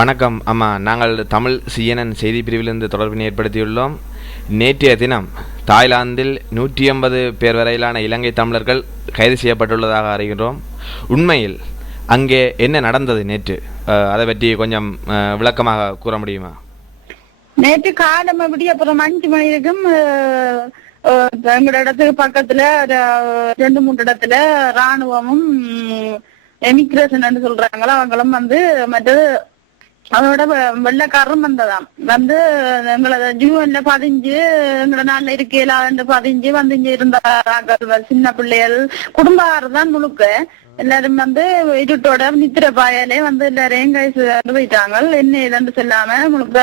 வணக்கம். ஆமாம் நாங்கள் தமிழ் சிஎன்என் செய்தி பிரிவிலிருந்து தொடர்பினை ஏற்படுத்தியுள்ளோம். நேற்றைய தினம் தாய்லாந்தில் நூற்றி ஐம்பது பேர் வரையிலான இலங்கை தமிழர்கள் கைது செய்யப்பட்டுள்ளதாக அறிகிறோம் உண்மையில் அங்கே என்ன நடந்தது நேற்று? அதை பற்றி கொஞ்சம் விளக்கமாக கூற முடியுமா? நேற்று காலம் விடிய அப்புறம் அஞ்சு மணி இருக்கும் எங்களோட இடத்துக்கு பக்கத்துல ரெண்டு மூணு இடத்துல ராணுவமும் எமிக்ரேஷன் சொல்றாங்களா அவங்களும் வந்து மற்றது அதோட வெள்ளக்காரரும் வந்ததாம். வந்து எங்களோட ஜூன்ல பதிஞ்சு எங்களோட நாள்ல இருக்கையில பதிஞ்சு வந்து இங்க இருந்தார்கள் சின்ன பிள்ளைகள் குடும்பக்காரர் தான் முழுக்க. எல்லாரும் வந்து இருட்டோட நித்திர பாயாலே வந்து எல்லாரையும் கைது போயிட்டாங்க என்ன ஏதாண்டு சொல்லாம முழுக்க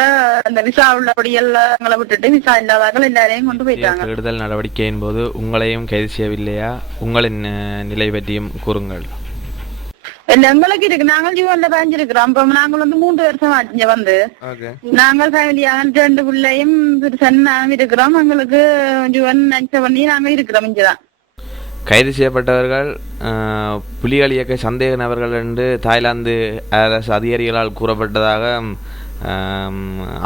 அந்த விசா உள்ளபடிகள் எங்களை விட்டுட்டு விசா இல்லாதவர்கள் எல்லாரையும் கொண்டு போயிட்டாங்க. தேடுதல் நடவடிக்கையின் போது உங்களையும் கைது செய்யவில்லையா? உங்களின் நிலை பற்றியும் கூறுங்கள். எங்களுக்கு இருக்கு நாங்கள் ஜீவன்ல பயஞ்சிருக்கிறோம் இப்ப நாங்கள் வந்து மூன்று வருஷம் ஆச்சுங்க வந்து நாங்கள் ஃபேமிலியாக ரெண்டு பிள்ளையும் நானும் இருக்கிறோம் எங்களுக்கு ஜீவன் நச்ச பண்ணி நாங்க இருக்கிறோம் இங்கதான் கைது செய்யப்பட்டவர்கள் புலிகள் இயக்க சந்தேக நபர்கள் என்று தாய்லாந்து அரசு அதிகாரிகளால் கூறப்பட்டதாக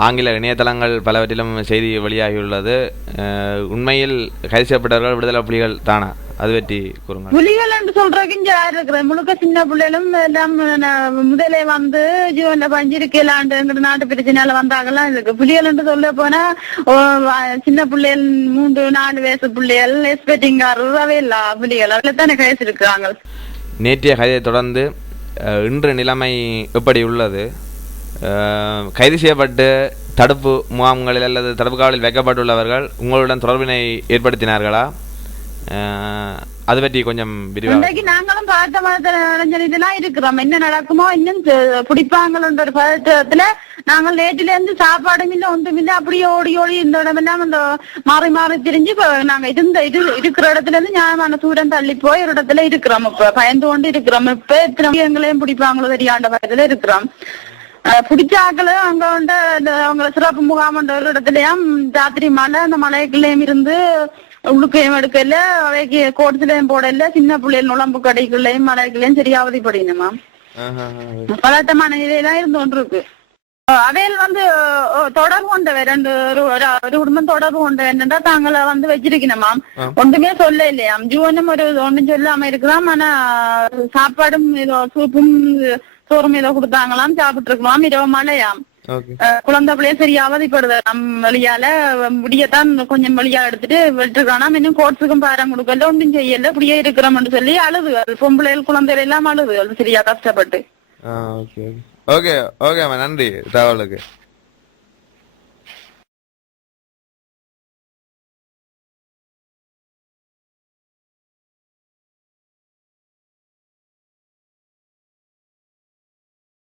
ஆங்கில இணையதளங்கள் பலவற்றிலும் செய்தி வெளியாகியுள்ளது உண்மையில் கைது செய்யப்பட்டவர்கள் விடுதலை புலிகள் தானா அது பற்றி கூறுங்கள். புலிகள் என்று சொல்றதுக்கு இங்க யார் இருக்கிற? முழுக்க சின்ன பிள்ளைகளும் எல்லாம் முதலே வந்து ஜீவன்ல பஞ்சிருக்கலாண்டு எங்க நாட்டு பிரச்சனையால வந்தாங்கலாம் இருக்கு. புலிகள் என்று சொல்ல போனா சின்ன பிள்ளைகள் மூன்று நாலு வயசு பிள்ளைகள் எஸ்பெட்டிங்காரர் அவையில்லா புலிகள் அதுல தானே கைது இருக்கிறாங்க. நேற்றைய கைதை தொடர்ந்து இன்று நிலைமை எப்படி உள்ளது? கைது செய்யப்பட்டு தடுப்பு முகாம்களில் அல்லது தடுப்பு காவலில் வைக்கப்பட்டுள்ளவர்கள் உங்களுடன் தொடர்பினை ஏற்படுத்தினார்களா? அதை பற்றி கொஞ்சம் விரிவாக நாங்களும் பார்த்த மாதிரி இதெல்லாம் இருக்கிறோம். என்ன நடக்குமோ இன்னும் தெ- ஒரு பதட்டத்துல நாங்கள் நேற்றுல இருந்து சாப்பாடும் இல்லை ஒன்றும் இல்லை. அப்படியே ஓடி ஓடி இந்த இடமெல்லாம் இந்த மாறி மாறி திரிஞ்சு இப்ப நாங்க இருந்த இது இருக்கிற இடத்துல இருந்து நியாயமான தூரம் தள்ளி போய் ஒரு இடத்துல இருக்கிறோம். இப்ப பயந்து கொண்டு இருக்கிறோம். இப்ப எத்தனை எங்களையும் பிடிப்பாங்களோ தெரியாண்ட பயத்துல இருக்கிறோம். அஹ் அங்க வந்து இந்த அவங்க சிறப்பு முகாம் ஒரு இடத்துலயும் ராத்திரி மலை அந்த மலைக்குள்ளேயும் இருந்து உழுக்கையும் எடுக்கல அவைக்கு கோட்ஸ்லயும் போடல சின்ன பிள்ளைகள் நுழம்பு கடைக்குள்ளேயும் மலைக்குள்ளேயும் சரி அவதிப்படினுமா பதட்டமான நிலையில இருந்து அஹ் அவையில் வந்து தொடர்பு கொண்டவை ரெண்டு ஒரு குடும்பம் தொடர்பு கொண்டவை என்னன்னா தாங்களை வந்து வச்சிருக்கணுமாம் ஒன்றுமே சொல்ல இல்லையாம் ஜீவனும் ஒரு ஒன்றும் சொல்லாம இருக்கலாம் ஆனா சாப்பாடும் ஏதோ சூப்பும் சோறும் ஏதோ கொடுத்தாங்களாம் சாப்பிட்டு இருக்கலாம் இரவு மழையாம். குழந்தை பிள்ளைய சரி அவதிப்படுது நம் வழியால முடியத்தான் கொஞ்சம் வழியா எடுத்துட்டு விட்டுருக்கானா? இன்னும் கோட்ஸுக்கும் பாரம் கொடுக்கல ஒன்றும் செய்யல. இப்படியே இருக்கிறோம்னு சொல்லி அழுது. அது பொம்பளைகள் குழந்தைகள் எல்லாம் அழுது. அது சரியா கஷ்டப்பட்டு. Okay okay. ஓகே நன்றி. தகவலுக்கு.